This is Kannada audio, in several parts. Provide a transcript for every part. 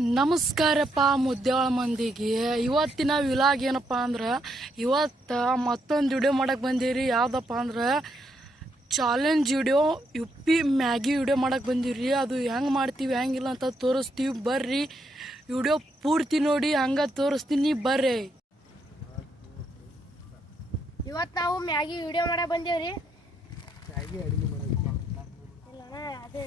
ನಮಸ್ಕಾರಪ್ಪ ಮುದ್ದೇಳ ಮಂದಿಗೆ ಇವತ್ತಿನ ವಿಲಾಗ್ ಏನಪ್ಪ ಅಂದ್ರೆ ಇವತ್ತು ಮತ್ತೊಂದು ವಿಡಿಯೋ ಮಾಡಕ್ಕೆ ಬಂದೀರಿ ಯಾವುದಪ್ಪ ಅಂದ್ರೆ challenge video Yippee Maggi video ಮಾಡಕ್ಕೆ ಬಂದೀರಿ ಅದು ಹೆಂಗೆ ಮಾಡ್ತೀವಿ ಹೆಂಗಿಲ್ಲ ಅಂತ ತೋರಿಸ್ತೀವಿ. ಬರ್ರಿ ವಿಡಿಯೋ ಪೂರ್ತಿ ನೋಡಿ ಹಂಗೆ ತೋರಿಸ್ತೀನಿ ಬರ್ರಿ. ಇವತ್ತು ನಾವು ಮ್ಯಾಗಿ ವಿಡಿಯೋ ಮಾಡಕ್ಕೆ ಬಂದೇವ್ರಿ. ರೀ ಅದು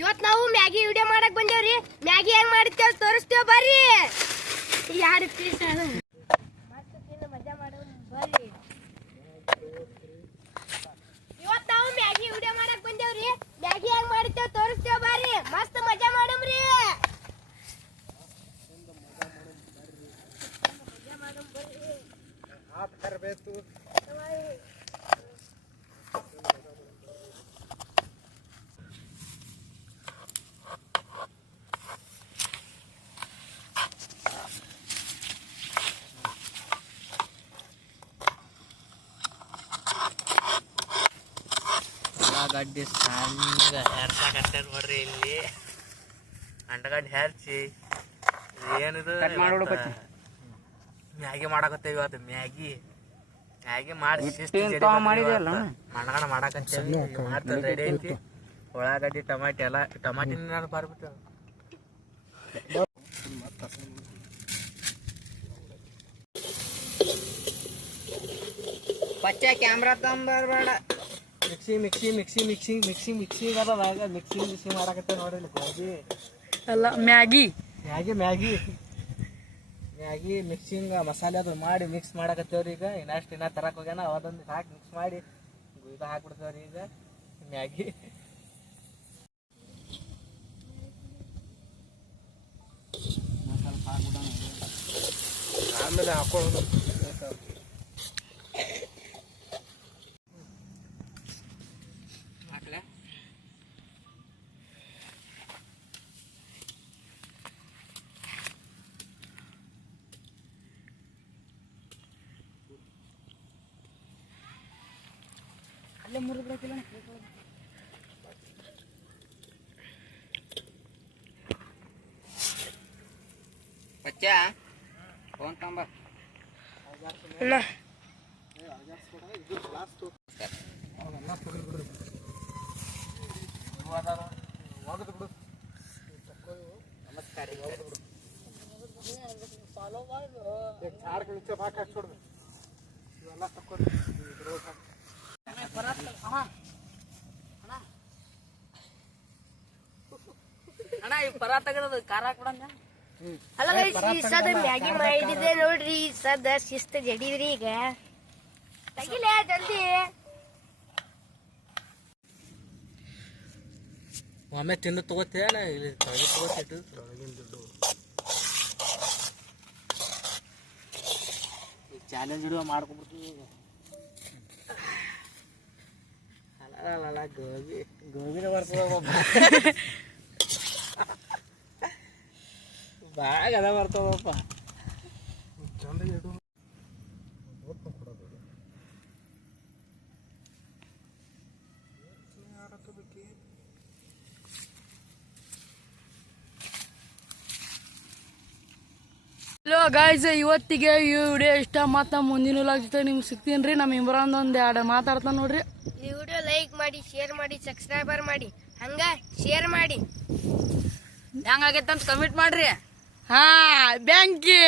ಇವತ್ತು ನಾವು ಮ್ಯಾಗಿ ವಿಡಿಯೋ ಮಾಡಕ್ ಬಂದೇವ್ರಿ. ಮ್ಯಾಗಿ ಹೆಂಗ್ ಮಾಡಿರ್ತೇವೆ ತೋರಿಸ್ತೇವೆ ಬರ್ರಿ. ಯಾರು ಪೀಸ್ ಮಜಾ ಮಾಡೋಣ ಬರ್ರಿ ಇವತ್ತು ನಾವು ಮ್ಯಾಗಿ ವಿಡಿಯೋ ಮಾಡಕ್ ಬಂದೇವ್ರಿ. ಮ್ಯಾಗಿ ಹೆಂಗ್ ಮಾಡಿರ್ತೇವೆ ತೋರಿಸ್ತೇವೆ ಬರ್ರಿ. ಮಸ್ತ್ ಮಜಾ ಮಾಡಮ್ರಿ. ಉಳ್ಳಾಗಡ್ಡಿ ಸಣ್ಣ ಹೆರ್ಸಾಕತ್ತೆ ನೋಡ್ರಿ ಇಲ್ಲಿ. ಅಂಡಗಡ್ಡಿ ಹೆರ್ಚಿ. ಏನಿದು. ಮ್ಯಾಗಿ ಮಾಡಾಕತ್ತೇವಿ ಇವತ್ತು ಮ್ಯಾಗಿ. ಮ್ಯಾಗಿ ಮಾಡಿ ಶಿಸ್ತು ಹಿಟ್ಟಿನ್ ಜಡಿ ತವ ಬಂದ್ವಿ ಮಾಡಿದ್ಯಲ್ಲ ಮಾಡಾಕತ್ತೇವಿ. ಮಾಡ್ತ ರೆಡಿ ಐತಿ. ಉಳ್ಳಾಗಡ್ಡಿ ಟಮಾಟಿ ಎಲ್ಲ ಟಮಾಟಿ ನಾನು ಬರ್ಬಿಟ್ಟು ಪಚ್ಚ camera ತಂಬರ್ಬೇಡ. Mixie mixie mixie mixie mixie mixie ಅದ ಮಿಕ್ಸಿ ಮಿಕ್ಸಿ ಮಾಡಕತ್ತ ನೋಡ್ರಿ ಗೋಧಿ ಮ್ಯಾಗಿ. ಅಲ್ಲ Maggi. Maggi Maggi. Maggi mixing ಮಸಾಲೆ ಅದು ಮಾಡಿ ಮಿಕ್ಸ್ ಮಾಡಕತ್ತೇವ್ರಿ ಈಗ. ಇನ್ನಷ್ಟು ಇನ್ನ ತರಕ್ ಹೋಗ್ಯಾನ ಅದೊಂದು ಹಾಕಿ ಮಿಕ್ಸ್ ಮಾಡಿ ಇದು ಹಾಕ್ಬಿಡ್ತೇವ್ರಿ ಈಗ. ಮ್ಯಾಗಿ. ಆಮೇಲೆ ಹಾಕೊಳ್ಳೋದು ಪಚ್ಚ ಫೋನ್ ತಂಬ ಅಣ್ಣ ಈ ಪರ ತೆಗೆದು ಖಾರ ಅಲ್ಲ guys, ಈ ಸದ ಮ್ಯಾಗಿ ಮಾಡಿದೆ ನೋಡ್ರಿ ಈ ಸದ ಶಿಸ್ತ ಜಡಿದ್ರಿ ಈಗ. ತೆಗಿಲೆ ಜಲ್ದಿ. ಒಮ್ಮೆ ತಿಂದು ತಗೋತೇನೆ ಇಲ್ಲಿ ತೊಳೆದು ತಗೋತಿಟ್ಟು ಈ ಚಾಲೆಂಜ್ ಹಿಡಿಯೋ ಮಾಡ್ಕೊಂಡ್ಬಿಡ್ತೀವಿ ಈಗ. Alala gobi. Gobi nomor tua apa? Baga nomor apa? Canda ya tuh. Ini arah. Hello guys ಇವತ್ತಿಗೆ ಈ ವಿಡಿಯೋ ಇಷ್ಟ ಮತ್ತು ಮುಂದಿನ ಲಾಗ್ ಜೊತೆ ನಿಮ್ಗೆ ಸಿಗ್ತೀನಿ ರೀ. ನಮ್ಮ ಇಮ್ರಾನ್ ಒಂದು ಎರಡು ಮಾತಾಡ್ತಾನೆ ನೋಡ್ರಿ. ಈ ವಿಡಿಯೋ ಲೈಕ್ ಮಾಡಿ ಶೇರ್ ಮಾಡಿ ಸಬ್ಸ್ಕ್ರೈಬರ್ ಮಾಡಿ. ಹಂಗ ಶೇರ್ ಮಾಡಿ. ಹೆಂಗಾಗೈತೆ ಅಂತ ಕಮೆಂಟ್ ಮಾಡ್ರಿ. ಹಾ ಬ್ಯಾಂಕಿ